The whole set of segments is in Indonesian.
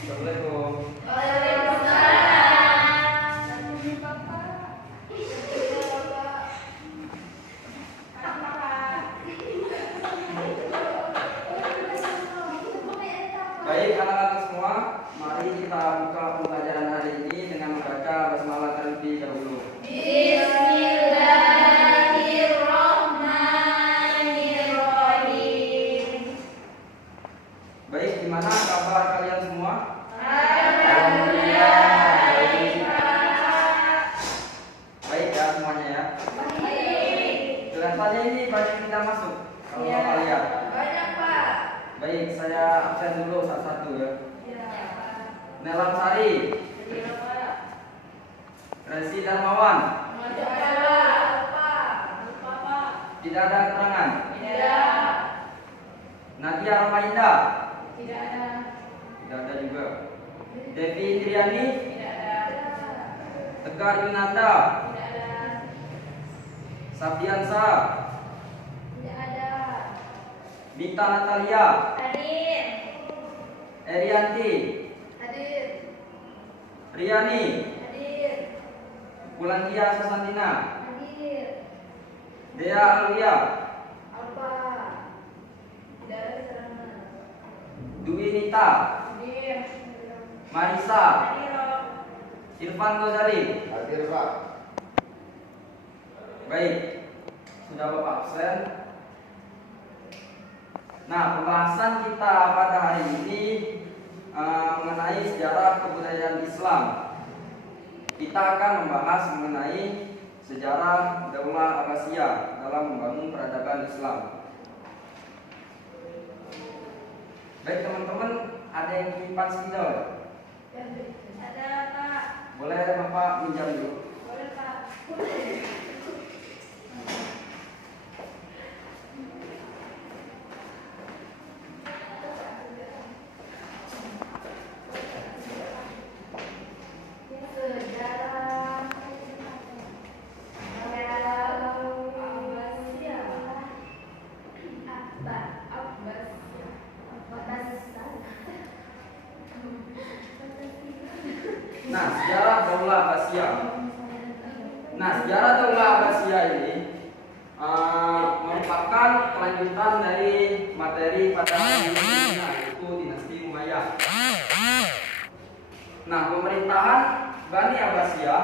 Assalamualaikum. Baik anak-anak semua, mari kita buka pembelajaran hari ini dengan membaca basmalah terlebih dahulu. Bismillahirrahmanirrahim. Baik, gimana kabar kalian semua? Alhamdulillah. Baik ya semuanya ya. Baik. Kelihatannya ini banyak yang tidak masuk. Kalau Iya. Bapak lihat. Banyak, Pak. Baik, saya absen dulu satu-satu ya. Iya. Nelam Sari, Iya, Pak. Resi Darmawan, Maju Pak. Lupa, Pak. tidak ada keterangan. Tidak. Nadia Ramainda, Tidak ada. tidak ada juga. Devi Indriani, Tidak ada. Tegar Yunanda, Tidak ada. Sabiansa, Tidak ada. Bita Natalia, Hadir. Erianti, Hadir. Riani, Hadir. Bulandia Susantina, Hadir. Dea Alwia, Apa? Tidak ada keterangan. Dwi Nita, Hadir. Marisa, Hadir. Irfan Ghazali. Hadir Pak. Baik, sudah Bapak absen. Nah, pembahasan kita pada hari ini mengenai sejarah kebudayaan Islam. Kita akan membahas mengenai sejarah Daulah Abbasiyah dalam membangun peradaban Islam. Baik teman-teman, ada yang menyimpan spidol? Ada, Pak. Boleh Bapak minjam dulu. Boleh, Pak. Sejarah Nah, sejarah Daulah Abbasiyah. Nah, sejarah Daulah Abbasiyah ini merupakan kelanjutan dari materi pada hari ini, yaitu dinasti Umayyah. Nah, pemerintahan Bani Abbasiyah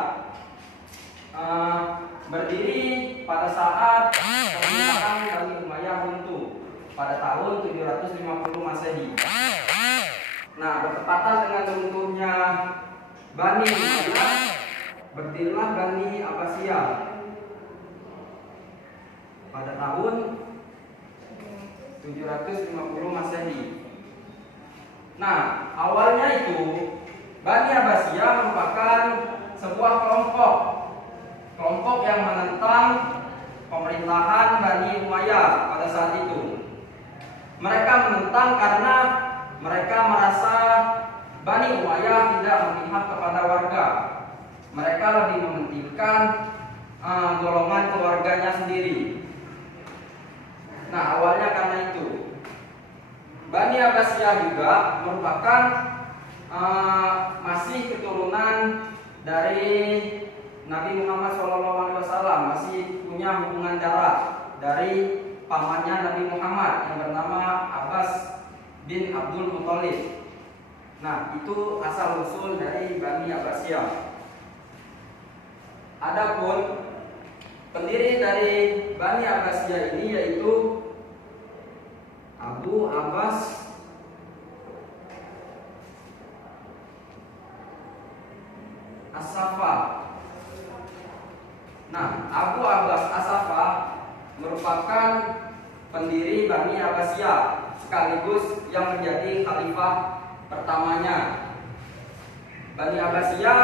berdiri pada saat pemerintahan Bani Umayyah runtuh pada tahun 750 Masehi. Nah, bertepatan dengan runtuhnya Bani Umayyah, berdirilah Bani Abbasiyah pada tahun 750 Masehi. Nah, awalnya itu Bani Abbasiyah merupakan sebuah kelompok yang menentang pemerintahan Bani Umayyah pada saat itu. Mereka menentang karena mereka merasa Bani Umayyah tidak memihak kepada warga. Mereka lebih mementingkan golongan keluarganya sendiri. Nah, awalnya karena itu. Bani Abbasiyah juga merupakan masih keturunan dari Nabi Muhammad SAW, masih punya hubungan darah dari pamannya Nabi Muhammad yang bernama Abbas bin Abdul Muthalib. Nah, itu asal usul dari Bani Abbasiyah. Adapun pendiri dari Bani Abbasiyah ini yaitu Abu Abbas As-Safa. Nah, Abu Abbas As-Safa merupakan pendiri Bani Abbasiyah sekaligus yang menjadi khalifah pertamanya. Bani Abbasiyah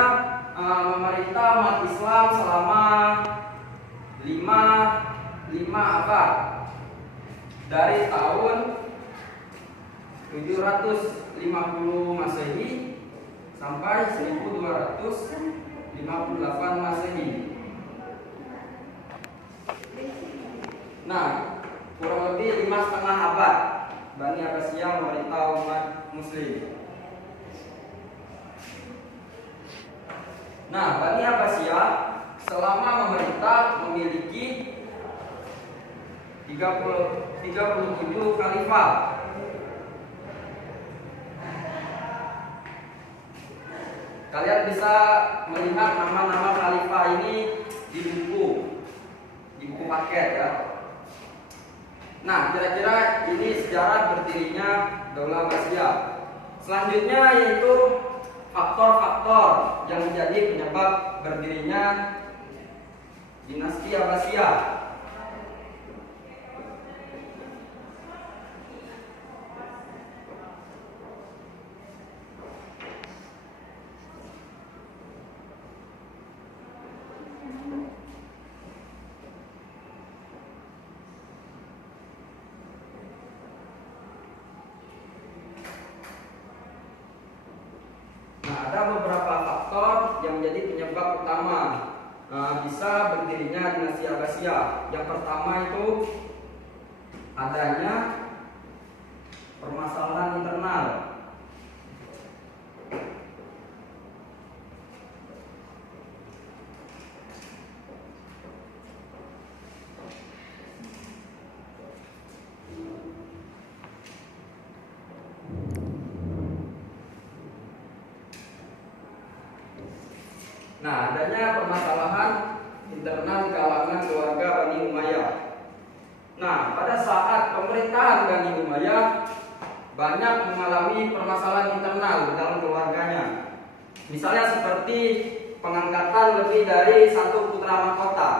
memerintah umat Islam selama 5 abad dari tahun 750 Masehi sampai 1258 Masehi. Nah, kurang lebih 5,5 abad Bani Abbasiyah memerintah umat Muslim. Nah, Bani Abbasiyah selama memerintah memiliki 37 khalifah. Kalian bisa melihat nama-nama khalifah ini di buku paket ya. Nah, kira-kira ini sejarah berdirinya Daulah Abbasiyah. Selanjutnya yaitu faktor-faktor yang menjadi penyebab berdirinya dinasti Abbasiyah. Ada beberapa faktor yang menjadi penyebab utama bisa berdirinya dinasti Abbasiyah. Yang pertama itu adanya permasalahan internal. Nah, adanya permasalahan internal di kalangan keluarga Bani Umayyah. Nah, pada saat pemerintahan Bani Umayyah banyak mengalami permasalahan internal di dalam keluarganya. Misalnya seperti pengangkatan lebih dari satu putra mahkota.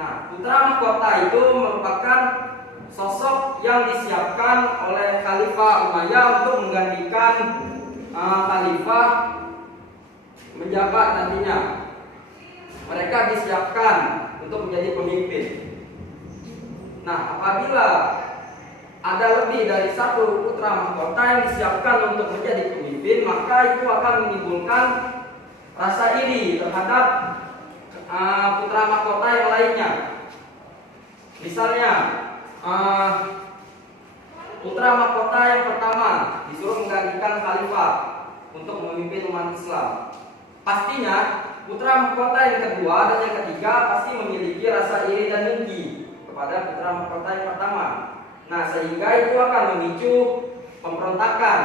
Nah, putra mahkota itu merupakan sosok yang disiapkan oleh Khalifah Umayyah untuk menggantikan Khalifah menjabat nantinya. Mereka disiapkan untuk menjadi pemimpin. Nah, apabila ada lebih dari satu putra mahkota yang disiapkan untuk menjadi pemimpin, maka itu akan menimbulkan rasa iri terhadap putra mahkota yang lainnya. Misalnya, putra mahkota yang pertama disuruh menggantikan khalifah untuk memimpin umat Islam. Pastinya putra mahkota yang kedua dan yang ketiga pasti memiliki rasa iri dan dengki kepada putra mahkota yang pertama. Nah, sehingga itu akan memicu pemberontakan.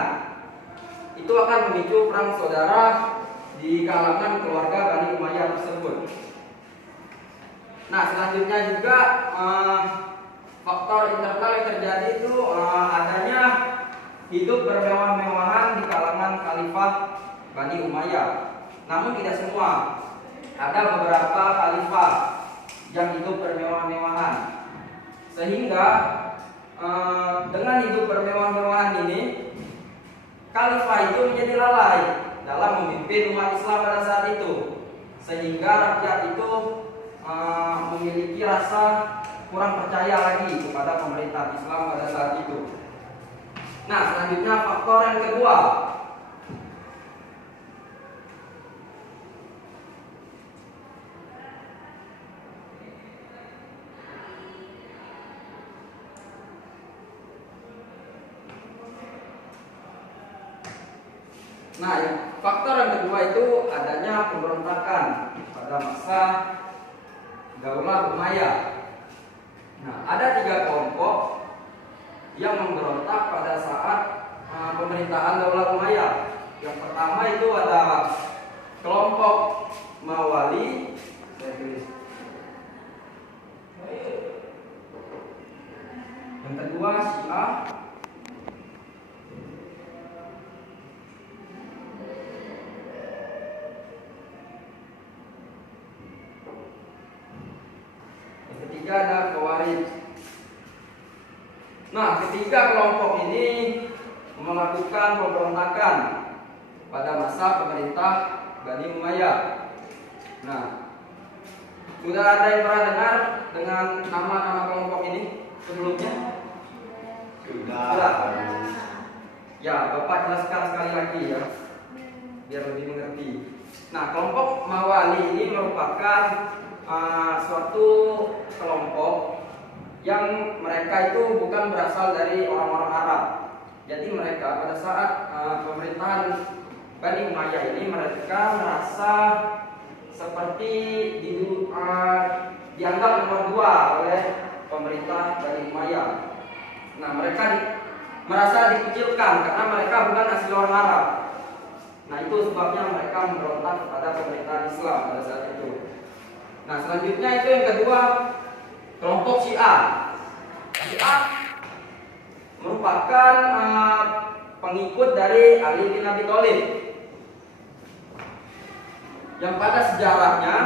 Itu akan memicu perang saudara di kalangan keluarga Bani Umayyah tersebut. Nah, selanjutnya juga faktor internal yang terjadi itu adanya hidup bermewah-mewahan di kalangan khalifah Bani Umayyah. Namun tidak semua. Ada beberapa khalifah yang hidup bermewah-mewahan. Sehingga dengan hidup bermewah-mewahan ini, khalifah itu menjadi lalai dalam memimpin umat Islam pada saat itu. Sehingga rakyat itu memiliki rasa kurang percaya lagi kepada pemerintah Islam pada saat itu. Nah, selanjutnya faktor yang kedua. Nah, faktor yang kedua itu adanya pemberontakan pada masa Daulah Umayyah. Nah, ada 3 kelompok yang memberontak pada saat pemerintahan Daulah Umayyah. Yang pertama itu ada kelompok Mawali, yang kedua Syiah, ketiga ada Khawarij. Nah, ketiga kelompok ini melakukan pemberontakan pada masa pemerintah Bani Umayyah. Nah, sudah ada yang pernah dengar dengan nama-nama kelompok ini sebelumnya? Sudah. Ya, Bapak jelaskan sekali lagi ya, biar lebih mengerti. Nah, kelompok Mawali ini merupakan suatu kelompok yang mereka itu bukan berasal dari orang-orang Arab. Jadi mereka pada saat pemerintahan Bani Umayyah ini mereka merasa seperti dianggap nomor 2 oleh pemerintah Bani Umayyah. Nah, mereka merasa dikucilkan karena mereka bukan asli orang Arab. Nah, itu sebabnya mereka memberontak kepada pemerintahan Islam pada saat itu. Nah, selanjutnya itu yang kedua, kelompok Syiah. Syiah merupakan pengikut dari Ali bin Abi Thalib, yang pada sejarahnya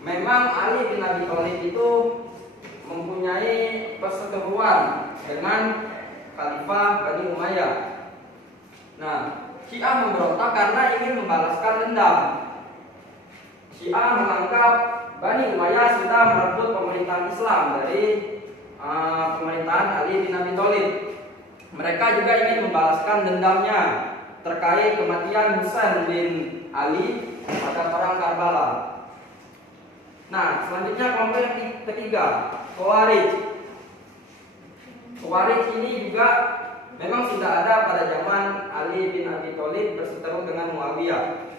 memang Ali bin Abi Thalib itu mempunyai perseteruan dengan Khalifah Bani Umayyah. Nah, Syiah memberontak karena ingin membalaskan dendam. Syiah menganggap Bani Umayyah sudah merebut pemerintahan Islam dari pemerintahan Ali bin Abi Thalib. Mereka juga ingin membalaskan dendamnya terkait kematian Husain bin Ali pada perang Karbala. Nah, selanjutnya kelompok yang ketiga, Khawarij. Khawarij ini juga memang sudah ada pada zaman Ali bin Abi Thalib berseteru dengan Muawiyah.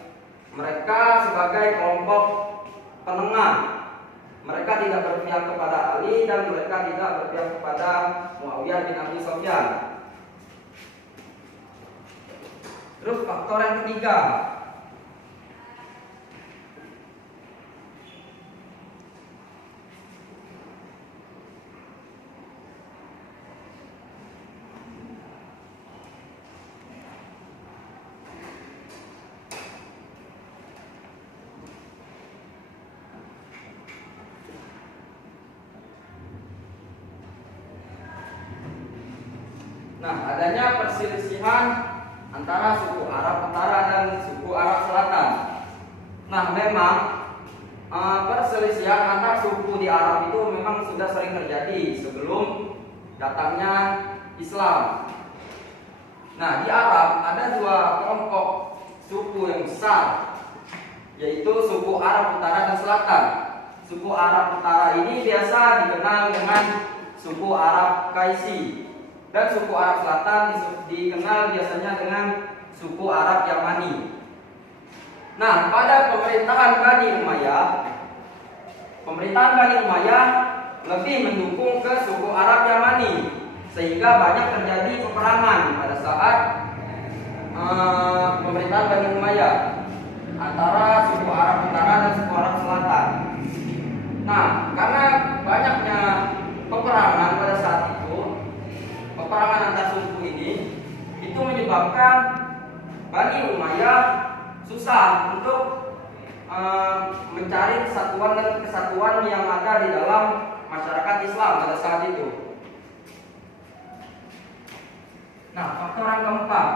Mereka sebagai kelompok penengah. Mereka tidak berpihak kepada Ali dan mereka tidak berpihak kepada Muawiyah bin Abi Sufyan. Terus faktor yang ketiga, adanya perselisihan antara suku Arab Utara dan suku Arab Selatan. Nah, memang perselisihan antar suku di Arab itu memang sudah sering terjadi sebelum datangnya Islam. Nah, di Arab ada dua kelompok suku yang besar, yaitu suku Arab Utara dan Selatan. Suku Arab Utara ini biasa dikenal dengan suku Arab Qaisi, dan suku Arab Selatan dikenal biasanya dengan suku Arab Yamani. Nah, pada pemerintahan Bani Umayyah lebih mendukung ke suku Arab Yamani, sehingga banyak terjadi peperangan pada saat pemerintahan Bani Umayyah antara suku Arab Utara dan suku Arab Selatan. Nah, karena banyaknya peperangan pada saat itu, peperangan antar suku ini itu menyebabkan Bani Umayyah susah untuk mencari kesatuan dan kesatuan yang ada di dalam masyarakat Islam pada saat itu. Nah, faktor yang keempat,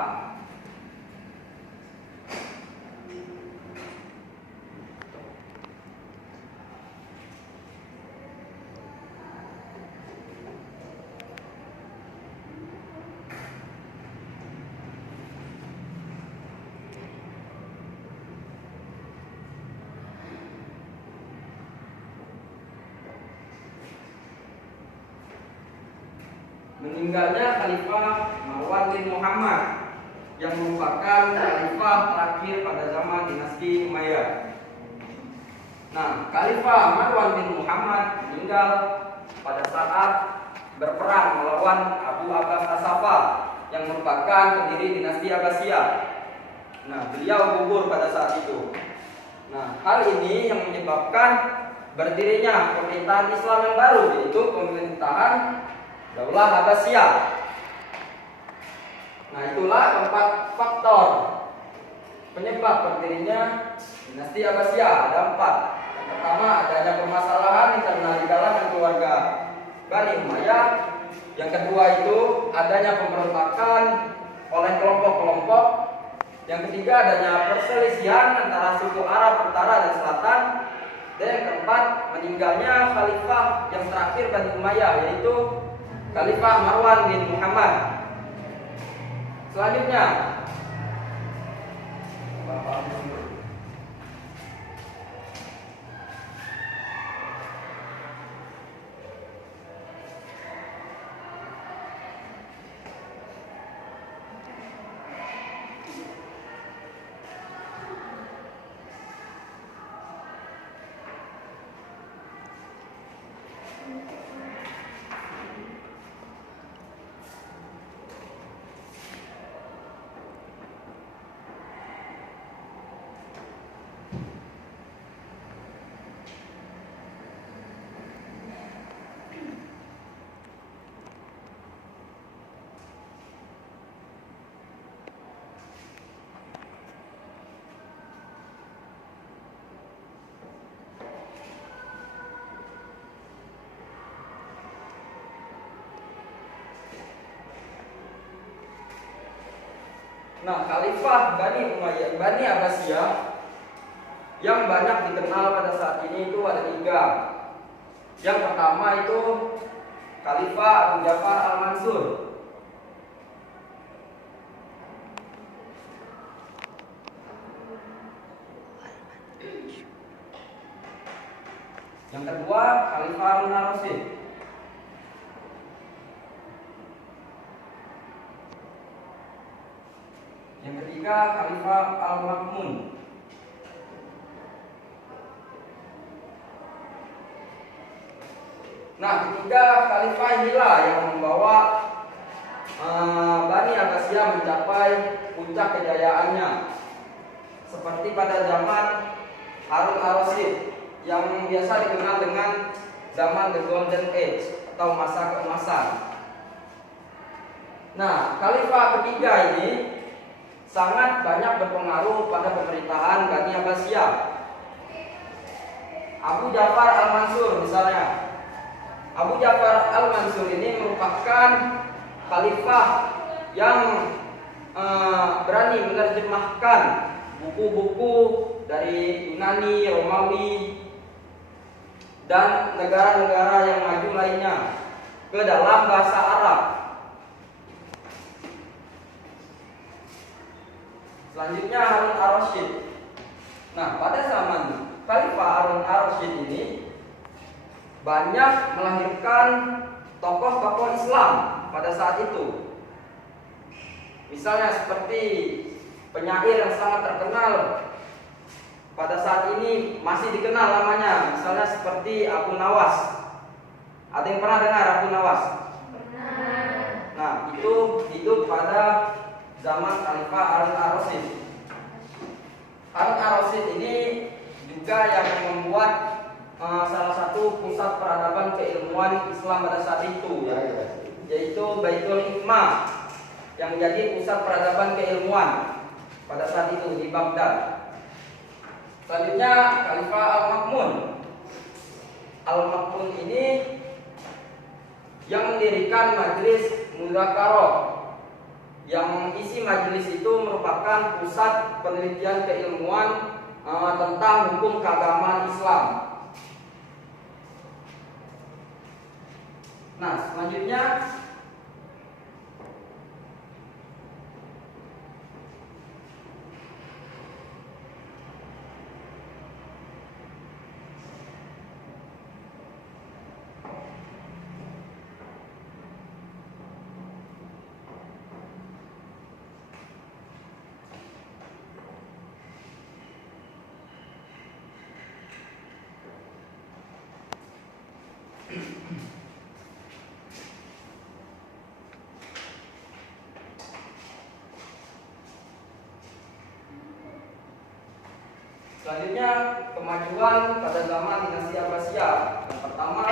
meninggalnya Khalifah Marwan bin Muhammad yang merupakan khalifah terakhir pada zaman dinasti Umayyah. Nah, Khalifah Marwan bin Muhammad meninggal pada saat berperang melawan Abu Abbas As-Saffah yang merupakan pendiri dinasti Abbasiyah. Nah, beliau gugur pada saat itu. Nah, hal ini yang menyebabkan berdirinya pemerintahan Islam yang baru, yaitu pemerintahan Daulah Abbasiyah. Nah, itulah keempat faktor penyebab berdirinya dinasti Abbasiyah. Ada 4. Yang pertama, adanya permasalahan internal di kalangan keluarga Bani Umayyah. Yang kedua itu adanya pemberontakan oleh kelompok-kelompok. Yang ketiga, adanya perselisihan antara suku Arab Utara dan Selatan. Dan yang keempat, meninggalnya khalifah yang terakhir Bani Umayyah, yaitu Khalifah Marwan bin Muhammad. Selanjutnya, Nah, Khalifah Bani Abbasiyah yang banyak dikenal pada saat ini itu ada 3. Yang pertama itu Khalifah Abu Ja'far Al-Mansur. Yang kedua Khalifah Harun Ar-Rasyid. Yang ketiga Khalifah Al-Ma'mun. Nah, ketiga Khalifah inilah yang membawa Bani Abbasiyah mencapai puncak kejayaannya. Seperti pada zaman Harun Ar-Rasyid yang biasa dikenal dengan zaman The Golden Age atau masa keemasan. Nah, Khalifah ketiga ini sangat banyak berpengaruh pada pemerintahan Bani Abbasiyah. Abu Ja'far Al-Mansur misalnya. Abu Ja'far Al-Mansur ini merupakan khalifah yang berani menerjemahkan buku-buku dari Yunani, Romawi, dan negara-negara yang maju lainnya ke dalam bahasa Arab. Selanjutnya Harun Ar-Rasyid. Nah, pada zaman Khalifah Harun Ar-Rasyid ini banyak melahirkan tokoh-tokoh Islam pada saat itu. Misalnya seperti penyair yang sangat terkenal pada saat ini masih dikenal namanya, misalnya seperti Abu Nawas. Ada yang pernah dengar Abu Nawas? Pernah. Nah, itu hidup pada zaman Khalifah Harun Ar-Rasyid. Harun Ar-Rasyid ini juga yang membuat salah satu pusat peradaban keilmuan Islam pada saat itu, yaitu Baitul Hikmah yang menjadi pusat peradaban keilmuan pada saat itu di Baghdad. Selanjutnya Khalifah Al-Ma'mun. Al-Ma'mun ini yang mendirikan majelis Mudzakarah, yang isi majelis itu merupakan pusat penelitian keilmuan tentang hukum keagamaan Islam. Nah, selanjutnya kemajuan pada zaman dinasti Abbasiyah. Yang pertama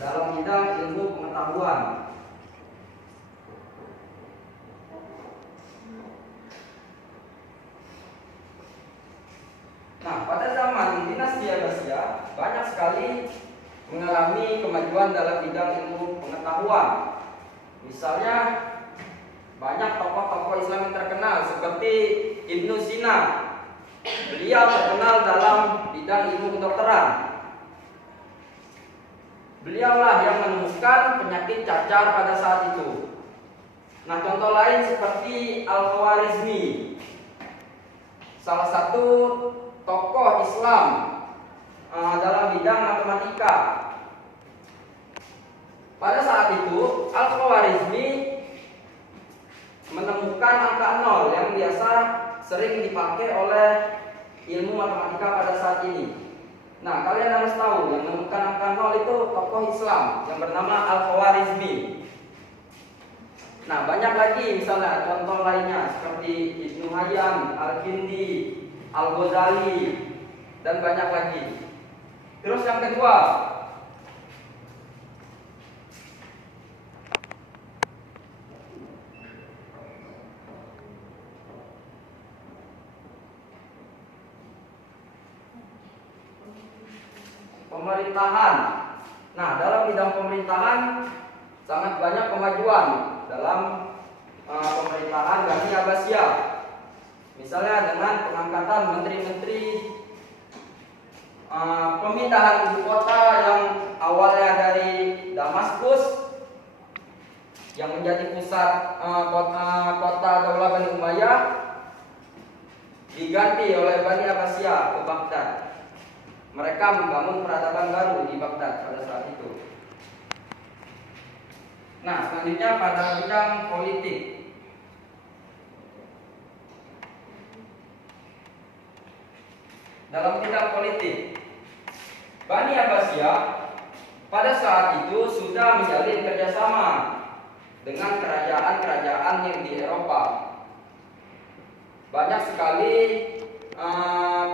dalam bidang ilmu pengetahuan. Nah, pada zaman dinasti Abbasiyah banyak sekali mengalami kemajuan dalam bidang ilmu pengetahuan. Misalnya banyak tokoh-tokoh Islam yang terkenal seperti Ibnu Sina. Beliau terkenal dalam bidang ilmu kedokteran. Beliaulah yang menemukan penyakit cacar pada saat itu. Nah, contoh lain seperti Al-Khwarizmi, salah satu tokoh Islam dalam bidang matematika. Pada saat itu Al-Khwarizmi menemukan angka 0 yang biasa sering dipakai oleh ilmu matematika pada saat ini. Nah, kalian harus tahu yang menemukan angka 0 itu tokoh Islam yang bernama Al-Khwarizmi. Nah, banyak lagi misalnya contoh lainnya seperti Ibnu Hayyan, Al-Kindi, Al-Ghazali, dan banyak lagi. Terus yang kedua, pemerintahan. Nah, dalam bidang pemerintahan sangat banyak kemajuan dalam pemerintahan Bani Abbasiyah. Misalnya dengan pengangkatan menteri-menteri, pemindahan ibu kota yang awalnya dari Damaskus yang menjadi pusat kota Daulah Bani Umayyah diganti oleh Bani Abbasiyah ke Baghdad. Mereka membangun peradaban baru di Baghdad pada saat itu. Nah, selanjutnya pada bidang politik. Dalam bidang politik, Bani Abbasiyah pada saat itu sudah menjalin kerjasama dengan kerajaan-kerajaan yang di Eropa. Banyak sekali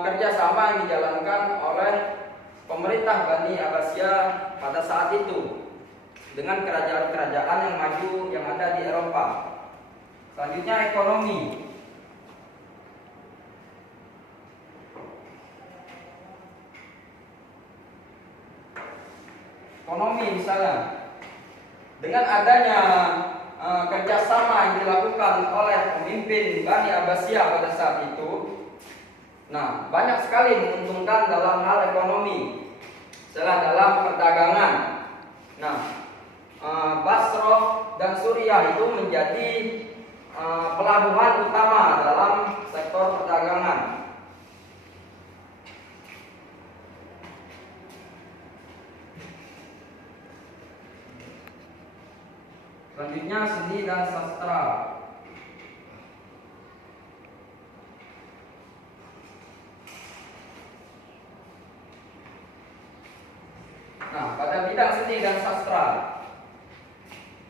kerjasama yang dijalankan oleh pemerintah Bani Abbasiyah pada saat itu dengan kerajaan-kerajaan yang maju yang ada di Eropa. Selanjutnya ekonomi. Ekonomi misalnya, dengan adanya kerjasama yang dilakukan oleh pemimpin Bani Abbasiyah pada saat itu, nah banyak sekali menguntungkan dalam hal ekonomi, misalnya dalam perdagangan. Nah, Basrah dan Suriah itu menjadi pelabuhan utama dalam sektor perdagangan. Selanjutnya seni dan sastra. Nah, pada bidang seni dan sastra,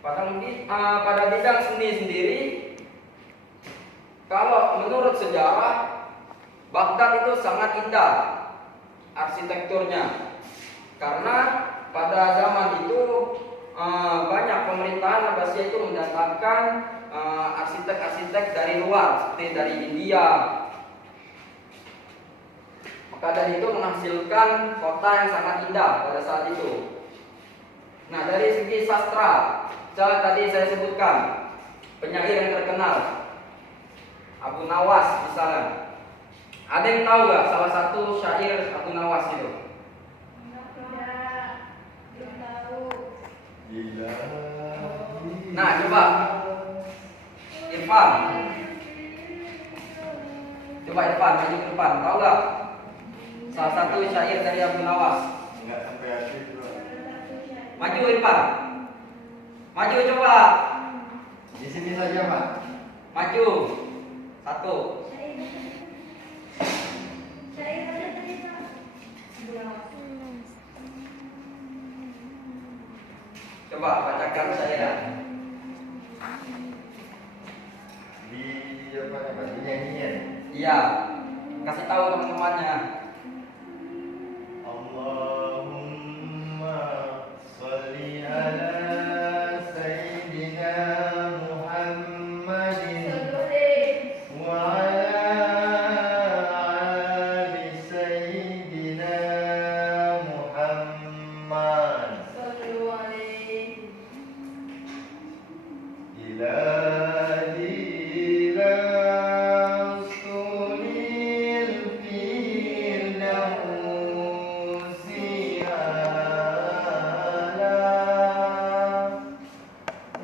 pada bidang seni sendiri, kalau menurut sejarah, Baghdad itu sangat indah arsitekturnya, karena pada zaman itu banyak pemerintahan Abbasiyah itu mendatangkan arsitek-arsitek dari luar, seperti dari India. Maka dari itu menghasilkan kota yang sangat indah pada saat itu. Nah, dari segi sastra, tadi saya sebutkan penyair yang terkenal Abu Nawas misalnya. Ada yang tahu nggak salah satu syair Abu Nawas itu? Nah, coba Irfan. Coba Irfan maju ke depan. Tahu nggak salah satu syair dari Abu Nawas? Enggak sampai habis itu. Maju Irfan. Maju coba. Di sini saja, Pak. Maju. Satu. Coba bacakan syairan. Di apa namanya? Nyanyian. Iya. Kasih tahu teman-temannya. Allahumma sholli ala sayyidina Muhammadin wa ala ali sayyidina Muhammad. Ilahi la sulil firdausi ala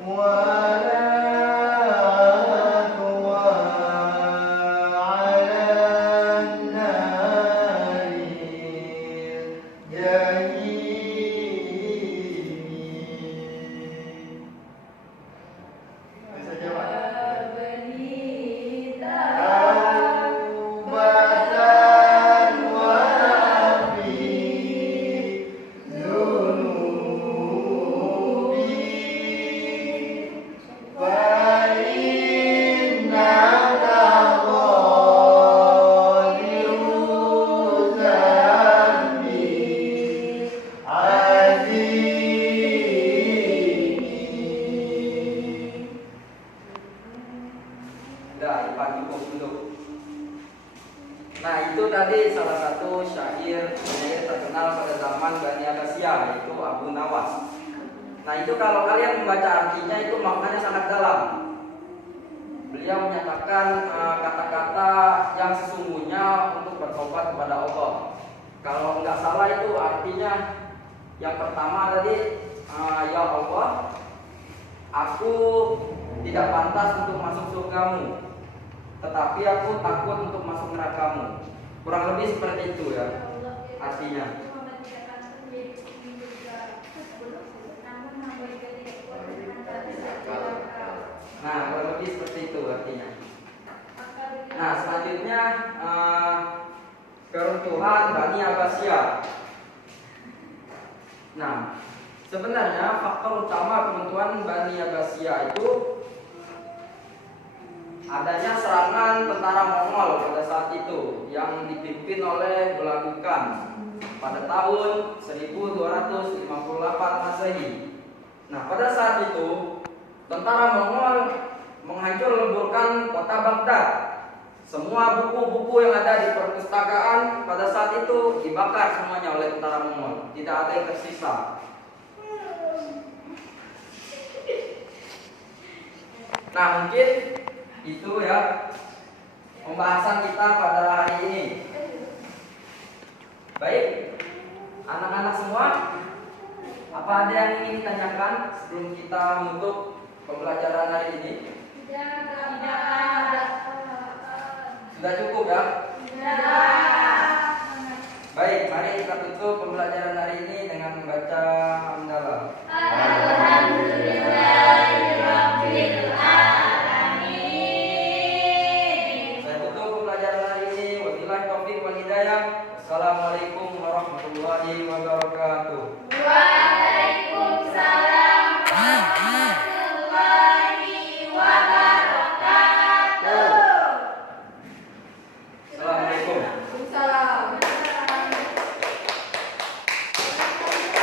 wa la tuwa ala naril jahim. Itu saja, Pak. Taubatan wa fi dzunubi fa innaka ghafiruz zambi azim. Udah, Irfan cukup dulu. Nah, itu tadi salah satu penyair terkenal pada zaman Bani Abbasiyah, yaitu Abu Nawas. Nah, itu kalau kalian membaca artinya itu maknanya sangat dalam. beliau menyatakan kata-kata yang sesungguhnya untuk bertobat kepada Allah. Kalau nggak salah itu artinya yang pertama tadi, ya Allah, aku tidak pantas untuk masuk surgamu, tetapi aku takut untuk masuk nerakamu. Kurang lebih seperti itu ya artinya. Nah, kurang lebih seperti itu artinya. Nah, selanjutnya keruntuhan Bani Abbasiyah. Nah, sebenarnya faktor utama keruntuhan Bani Abbasiyah itu adanya serangan tentara Mongol pada saat itu yang dipimpin oleh Bulagukan pada tahun 1258 Masehi. Nah, pada saat itu tentara Mongol menghancur-leburkan kota Baghdad. Semua buku-buku yang ada di perpustakaan pada saat itu dibakar semuanya oleh tentara Mongol. Tidak ada yang tersisa. Nah, mungkin itu ya pembahasan kita pada hari ini. Baik, anak-anak semua, apa ada yang ingin ditanyakan sebelum kita menutup pembelajaran hari ini?